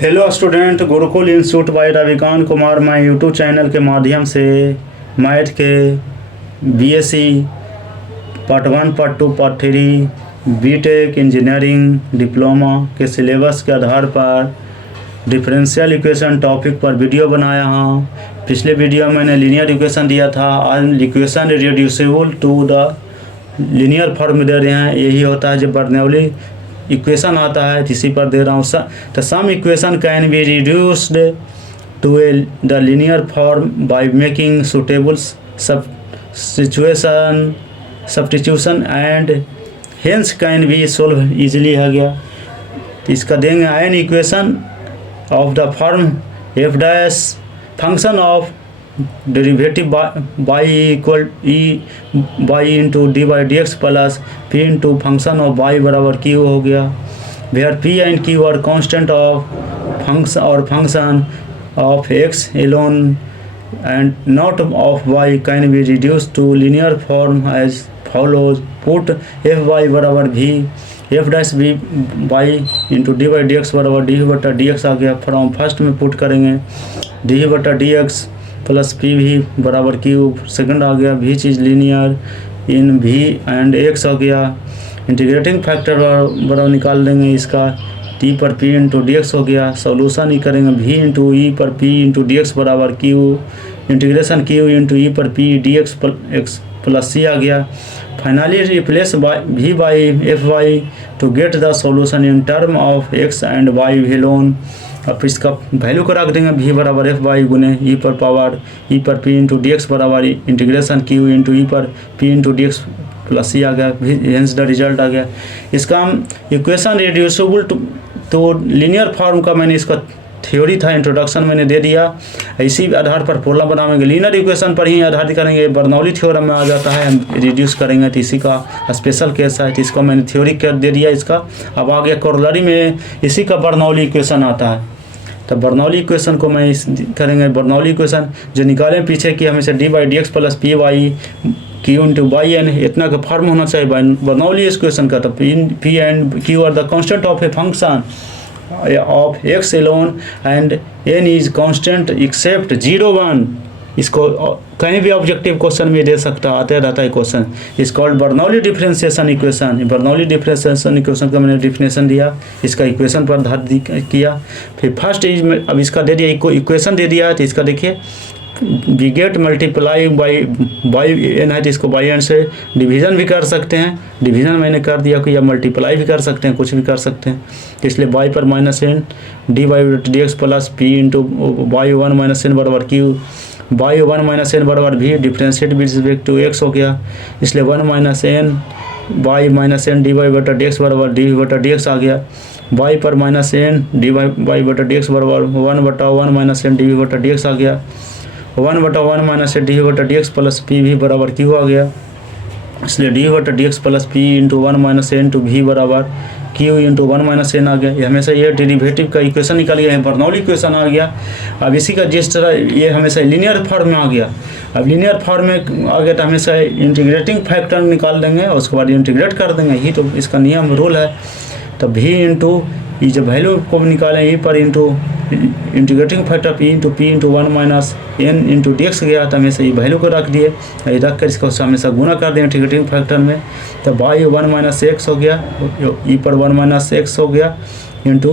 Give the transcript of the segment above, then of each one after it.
Hello student, Gurukul institute by Ravikant Kumar मैं YouTube channel के माध्यम से मैथ के BSc part 1 part 2 part 3 BTech engineering diploma के सिलेबस के आधार पर डिफरेंशियल इक्वेशन टॉपिक पर वीडियो बनाया हूँ। पिछले वीडियो में मैंने लीनियर इक्वेशन दिया था। आज equation reducible to the linear form दे रहे हैं। यही होता है जब बर्नौली इक्वेशन आता है, इसी पर दे रहा हूँ। तो some equation can be reduced to the linear form by making suitable substitution and hence can be solved easily. हो गया तो इसका देंगे an equation of the form F dash function of derivative by equal E by into D by D X plus P into function of by बराबर Q हो गया। Where P and Q are constant of function of X alone and not of Y can be reduce to linear form as follows. Put F Y बराबर V F dash B by into D by D X बराबर D बटा D X आ गया। From first में put करेंगे D बटा D X plus P भी बराबर क्यू। सेकंड आ गया भी चीज़ लीनियर इन भी एंड एक्स हो गया। इंटीग्रेटिंग फैक्टर बराबर निकाल देंगे इसका टी पर पी इंटू डी एक्स हो गया। सॉल्यूशन ही करेंगे भी इंटू ई पर पी इंटू डी एक्स बराबर Q. Integration Q into E पर P D X plus C आ गया। Finally replace V by F Y to get the solution in term of X and Y alone. अब इसका value को रख देंगे भी बराबर एफ वाई गुने ई पर पावर ई पर पी इंटू डी एक्स बराबर इंटीग्रेशन क्यू इंटू ई पर P into D X plus C आ गया। हेंस द रिजल्ट आ गया। इसका हम equation reducible to linear form का मैंने इसका थ्योरी था, इंट्रोडक्शन मैंने दे दिया। इसी आधार पर फॉर्मूला बनाएंगे, लीनियर इक्वेशन पर ही आधारित करेंगे। बर्नौली थ्योरम में आ जाता है, हम रिड्यूस करेंगे तो इसी का स्पेशल केस है, तो इसको मैंने थ्योरी कर दे दिया इसका। अब आगे कोरोलरी में इसी का बर्नौली इक्वेशन आता है। तो बर्नौली इक्वेशन को मैं करेंगे। बर्नौली इक्वेशन जो निकालें पीछे की हमेशा D by D X plus P Y Q into by N इतना का फॉर्म होना चाहिए बर्नौली इक्वेशन का। तो P and Q are the constant of a function of X alone and N is constant except 0 1। इसको कहीं भी objective question में दे सकता आते रहता है क्वेश्चन। इस called Bernoulli differentiation equation. Bernoulli differentiation equation का मैंने डिफिनेशन दिया, इसका इक्वेशन पर आधारित किया। फिर फर्स्ट इज में अब इसका दे दिया इक्वेशन दे दिया, तो इसका देखिए we get multiply by N है, तो इसको बाई एन से डिवीज़न भी कर सकते हैं। डिवीज़न मैंने कर दिया कि या मल्टीप्लाई भी कर सकते हैं, कुछ भी कर सकते हैं। इसलिए बाई पर minus N D by D X plus P into Y 1 minus N बराबर क्यू। बाई 1 माइनस एन बराबर भी differentiate with respect to X हो गया। इसलिए 1 minus N Y minus N D Y बटा डी एक्स बराबर D बटा D X आ गया। बाई पर माइनस एन डी वाई बटा डी एक्स बराबर 1 बटा 1 माइनस एन डी बटा डी एक्स आ गया। 1 बटा 1 माइनस एन डी बटा डी एक्स प्लस पी भी बराबर क्यू आ गया। इसलिए डी बटा D X plus P into 1 minus N too भी बराबर क्यू इंटू 1 माइनस एन आ गया। ये हमेशा ये डेरिवेटिव का इक्वेशन निकल गया है, बर्नौली इक्वेशन आ गया। अब इसी का जिस तरह ये हमेशा लीनियर फॉर्म में आ गया। अब लीनियर फॉर्म में आ गया तो हमेशा इंटीग्रेटिंग फैक्टर निकाल देंगे और उसके बाद इंटीग्रेट कर देंगे। ही तो इसका नियम रूल है। तो भी इंटू ये जब वैल्यू को निकालें ई पर into integrating factor P into 1 minus N into D X गया, तो हमेशा ये वैल्यू को रख दिए। रख कर इसको हमेशा गुना कर दें इंटीग्रेटिंग फैक्टर में। तो बाई 1 माइनस एक्स हो गया, ई पर 1 माइनस एक्स हो गया इंटू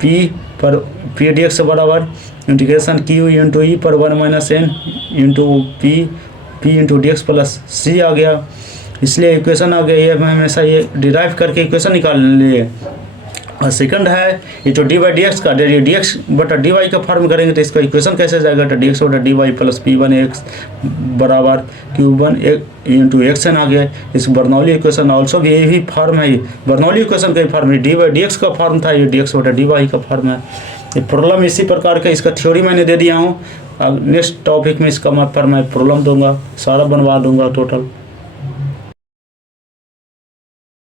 पी पर पी डी एक्स बराबर इंटीग्रेशन क्यू इंटू ई पर 1 minus N into P into D X plus C आ गया। इसलिए इक्वेशन आ गया। ये हमेशा ये डिराइव करके इक्वेशन निकाल लिए। और सेकंड है ये जो डी वाई डी एक्स का डी एक्स बटा डी वाई का फॉर्म करेंगे तो इसका इक्वेशन कैसे जाएगा। तो डी एक्स बटा D Y plus P 1 X बराबर क्यू 1 इंटू एक्स एन आ गया। इस बर्नौली इक्वेशन ऑल्सो भी यही फॉर्म है। बर्नौली इक्वेशन का फॉर्म है, डी वाई डी एक्स का फॉर्म था, ये डी एक्स बटा डी वाई का फॉर्म है। ये प्रॉब्लम इसी प्रकार का, इसका थ्योरी मैंने दे दिया हूँ। अब नेक्स्ट टॉपिक में इसका मैं प्रॉब्लम दूंगा, सारा बनवा दूंगा टोटल।